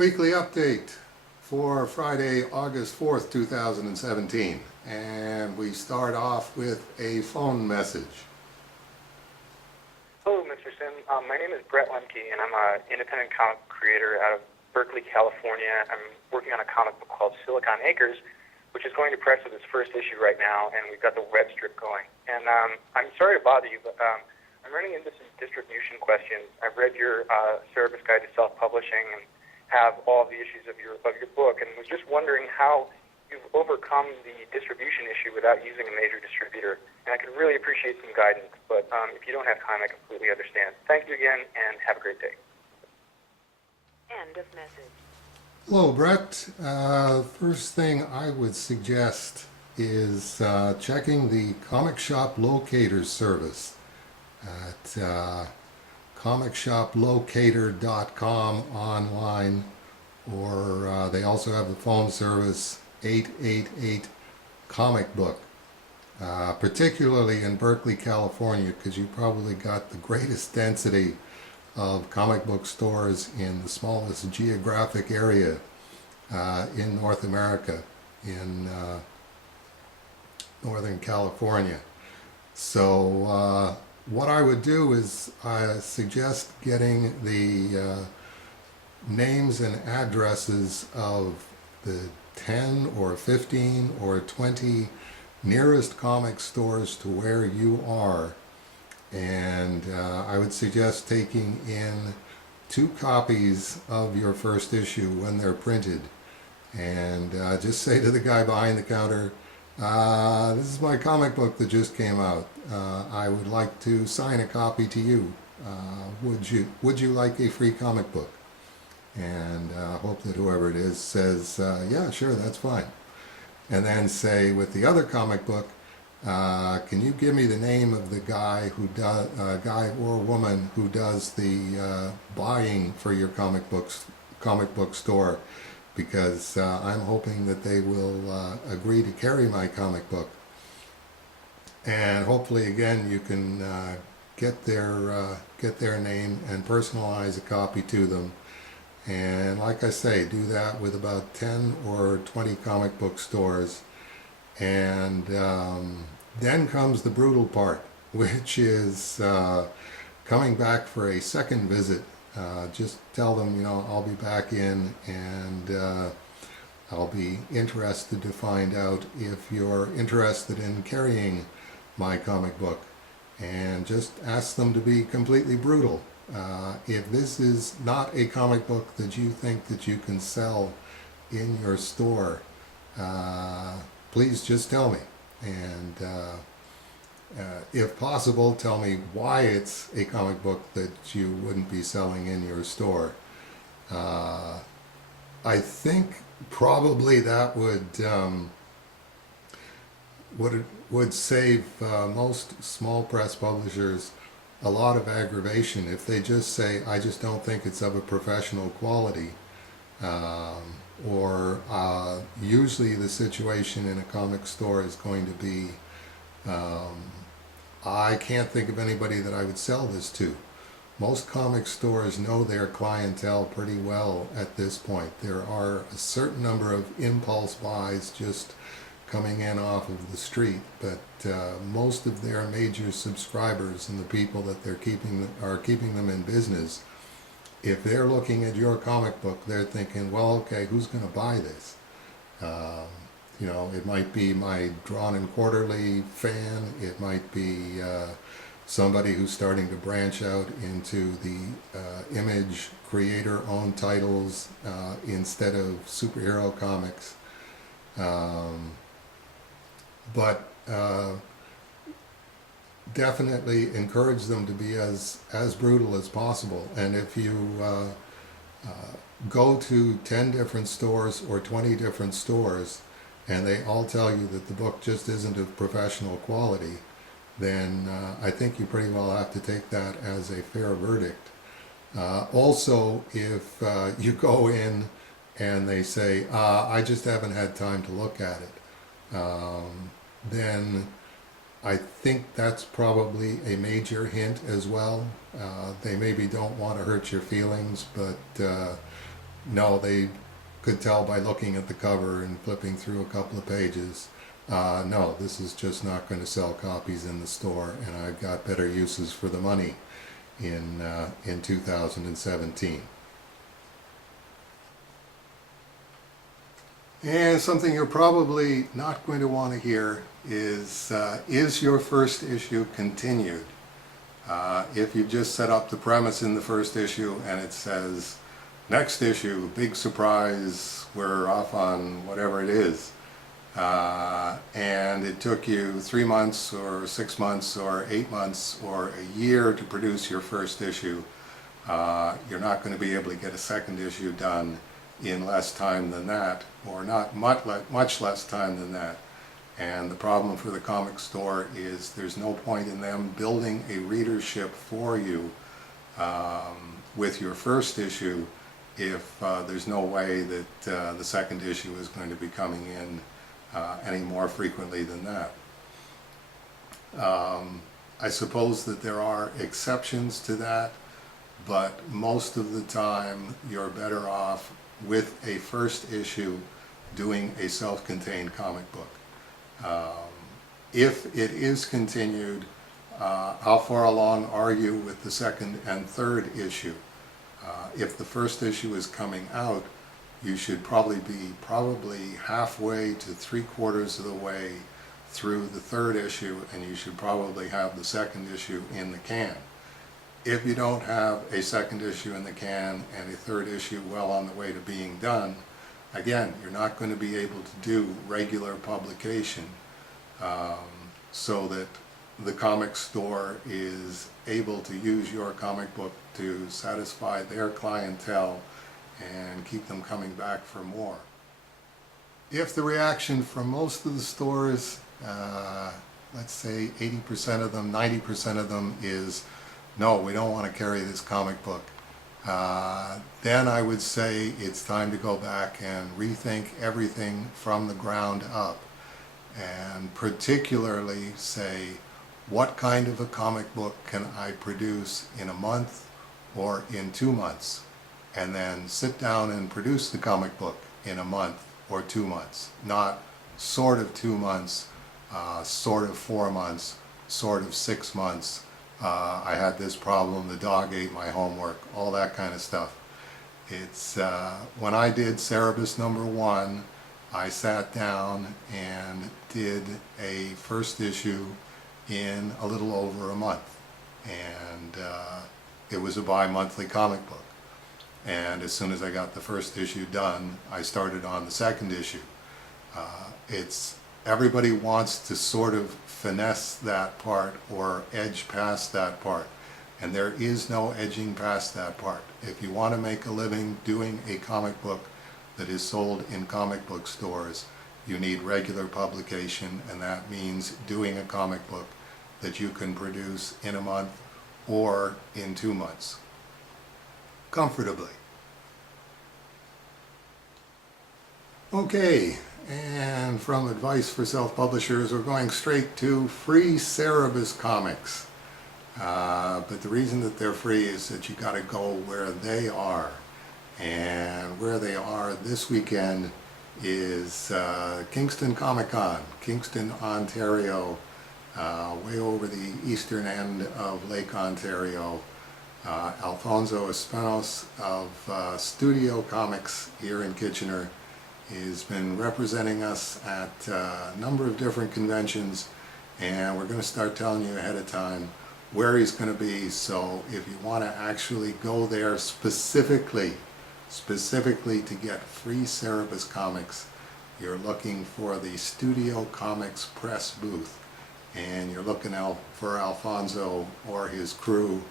Weekly update for Friday, August 4th, 2017. And we start off with a phone message. Hello, Mr. Sim. My name is Brett Lemke, and I'm an independent comic creator out of Berkeley, California. I'm working on a comic book called Silicon Acres, which is going to press with its first issue right now, and we've got the web strip going. And I'm sorry to bother you, but I'm running into some distribution questions. I've read your Cerebus Guide to Self-Publishing and have all the issues of your book, and was just wondering how you've overcome the distribution issue without using a major distributor. And I could really appreciate some guidance, but if you don't have time, I completely understand. Thank you again, and have a great day. End of message. Hello, Brett. First thing I would suggest is checking the comic shop locator service at comicshoplocator.com online, or they also have the phone service 888 comic book, particularly in Berkeley, California, because you probably got the greatest density of comic book stores in the smallest geographic area in North America, in Northern California. So what I would do is I suggest getting the names and addresses of the 10 or 15 or 20 nearest comic stores to where you are, and I would suggest taking in 2 copies of your first issue when they're printed, and just say to the guy behind the counter, this is my comic book that just came out. I would like to sign a copy to you. Would you like a free comic book? And hope that whoever it is says, yeah, sure, that's fine. And then say with the other comic book, can you give me the name of the guy guy or woman who does the buying for your comic book store? Because I'm hoping that they will agree to carry my comic book. And hopefully, again, you can get their name and personalize a copy to them. And like I say, do that with about 10 or 20 comic book stores. And then comes the brutal part, which is coming back for a second visit. Just tell them, I'll be back in, and I'll be interested to find out if you're interested in carrying my comic book. And just ask them to be completely brutal. If this is not a comic book that you think that you can sell in your store, please just tell me. And if possible, tell me why it's a comic book that you wouldn't be selling in your store. I think probably that would save most small press publishers a lot of aggravation if they just say, I just don't think it's of a professional quality. Or usually the situation in a comic store is going to be, I can't think of anybody that I would sell this to. Most comic stores know their clientele pretty well at this point. There are a certain number of impulse buys just coming in off of the street, but most of their major subscribers and the people that are keeping them in business, if they're looking at your comic book, they're thinking, well, okay, who's going to buy this? It might be my Drawn and Quarterly fan. It might be somebody who's starting to branch out into the Image creator-owned titles instead of superhero comics. But definitely encourage them to be as brutal as possible. And if you go to 10 different stores or 20 different stores and they all tell you that the book just isn't of professional quality, then I think you pretty well have to take that as a fair verdict. Also, if you go in and they say, I just haven't had time to look at it, then I think that's probably a major hint as well. They maybe don't want to hurt your feelings, but No, they could tell by looking at the cover and flipping through a couple of pages. No, this is just not going to sell copies in the store, and I've got better uses for the money in 2017. And something you're probably not going to want to hear is your first issue continued? If you just set up the premise in the first issue and it says, next issue, big surprise, we're off on whatever it is, and it took you 3 months or 6 months or 8 months or a year to produce your first issue, you're not going to be able to get a second issue done in less time than that, or not much less time than that. And the problem for the comic store is there's no point in them building a readership for you with your first issue if there's no way that the second issue is going to be coming in any more frequently than that. I suppose that there are exceptions to that, but most of the time you're better off with a first issue doing a self-contained comic book. If it is continued, how far along are you with the second and third issue? If the first issue is coming out, you should probably be halfway to 3/4 of the way through the third issue, and you should probably have the second issue in the can. If you don't have a second issue in the can and a third issue well on the way to being done, again, you're not going to be able to do regular publication, so that the comic store is able to use your comic book to satisfy their clientele and keep them coming back for more. If the reaction from most of the stores, let's say 80% of them, 90% of them is, no, we don't want to carry this comic book, then I would say it's time to go back and rethink everything from the ground up, and particularly say, what kind of a comic book can I produce in a month or in 2 months? And then sit down and produce the comic book in a month or 2 months, not sort of 2 months, sort of 4 months, sort of 6 months. I had this problem, the dog ate my homework, all that kind of stuff. It's when I did Cerebus #1, I sat down and did a first issue in a little over a month, and it was a bi-monthly comic book. And as soon as I got the first issue done, I started on the second issue. Everybody wants to sort of finesse that part or edge past that part, and there is no edging past that part. If you want to make a living doing a comic book that is sold in comic book stores, you need regular publication, and that means doing a comic book that you can produce in a month or in 2 months comfortably. Okay, and from advice for self-publishers, we're going straight to free Cerebus comics. But the reason that they're free is that you got to go where they are. And where they are this weekend is Kingston Comic Con, Kingston, Ontario, way over the eastern end of Lake Ontario. Alfonso Espanos of Studio Comics here in Kitchener has been representing us at a number of different conventions, and we're going to start telling you ahead of time where he's going to be. So if you want to actually go there specifically to get free Cerebus comics, you're looking for the Studio Comics press booth, and you're looking out for Alfonso or his crew,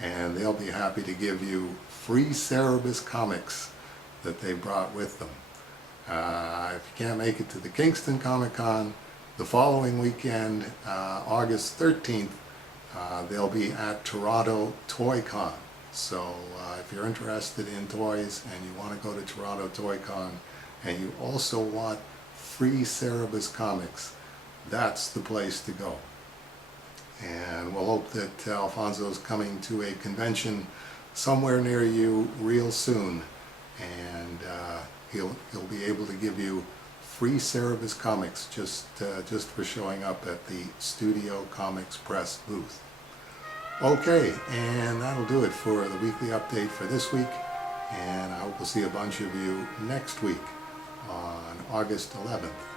and they'll be happy to give you free Cerebus comics that they brought with them. If you can't make it to the Kingston Comic Con, the following weekend, August 13th, they'll be at Toronto Toy Con. So if you're interested in toys and you want to go to Toronto Toy Con and you also want free Cerebus comics, that's the place to go. And we'll hope that Alfonso's coming to a convention somewhere near you real soon, and he'll be able to give you free Cerebus comics just for showing up at the Studio Comics Press booth. Okay, and that'll do it for the weekly update for this week, and I hope we'll see a bunch of you next week on August 11th.